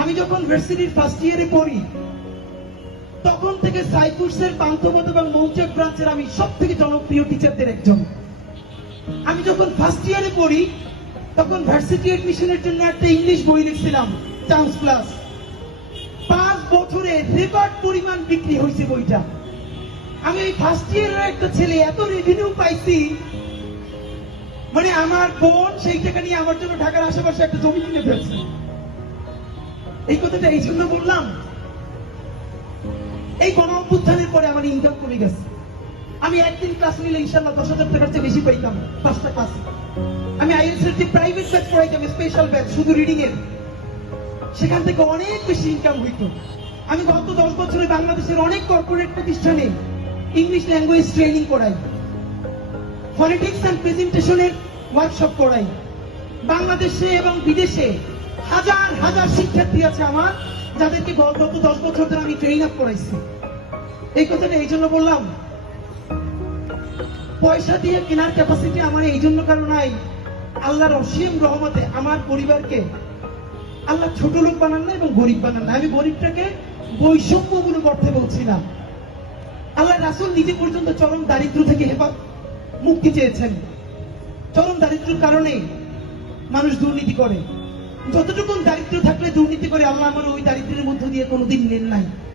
আমি যখন ভার্সিটির ফার্স্ট ইয়ারে পড়ি তখন থেকে সাইপ্রাসের পান্থপথ এবং মৌচাক ব্রাঞ্চের আমি সব থেকে জনপ্রিয় টিচারদের একজন। আমি যখন ফার্স্ট ইয়ারে পড়ি তখন ভার্সিটি এডমিশনের জন্য একটা ইংলিশ বই লিখছিলাম, চান্স প্লাস। 5 বছরে রেকর্ড পরিমাণ বিক্রি হয়েছে বইটা। আমি ওই ফার্স্ট ইয়ারের একটা ছেলে, এত রেভিনিউ পাইছি, মানে আমার বোন সেই টাকা নিয়ে আমার জন্য ঢাকার আশেপাশে একটা জমি কিনে ফেলছে। এই কথাটা এই জন্য বললাম, এই গণ অভ্যুত্থানের পরে আমার ইনকাম কমে গেছে। আমি একদিন ক্লাস নিলে ইনশাল্লাহ 10,000 টাকার চেয়ে বেশি পাইতাম 5টা ক্লাসে। আমি আইএলটিএস এর যে প্রাইভেট ব্যাচ পড়াইতাম, স্পেশাল ব্যাচ শুধু রিডিং এর, সেখান থেকে অনেক বেশি ইনকাম হইতো। আমি গত 10 বছরে বাংলাদেশের অনেক কর্পোরেট প্রতিষ্ঠানে ইংলিশ ল্যাঙ্গুয়েজ ট্রেনিং করাই, ফনেটিক্স এন্ড প্রেজেন্টেশনের ওয়ার্কশপ করাই। বাংলাদেশে এবং বিদেশে হাজার হাজার শিক্ষার্থী আছে আমার, যাদেরকে গত 10 বছর ধরে আমি ট্রেন আপ করাইছি। এই কথাটা এই জন্য বললাম, পয়সা দিয়ে কেনার ক্যাপাসিটি আমার এই জন্য কারণ নাই। আল্লাহর অসীম রহমতে আমার পরিবারকে আল্লাহ ছোট লোক বানান না এবং গরিব বানান না। আমি গরিবটাকে বৈষম্যমূলক অর্থে বলছি না। আল্লাহ রাসূল নিজে পর্যন্ত চরম দারিদ্র থেকে মুক্তি চেয়েছেন। চরম দারিদ্রের কারণে মানুষ দুর্নীতি করে। যতটুকু দারিদ্র থাকলে দুর্নীতি করে, আল্লাহ আমার ওই দারিদ্রের মধ্য দিয়ে কোনোদিন নেন নাই।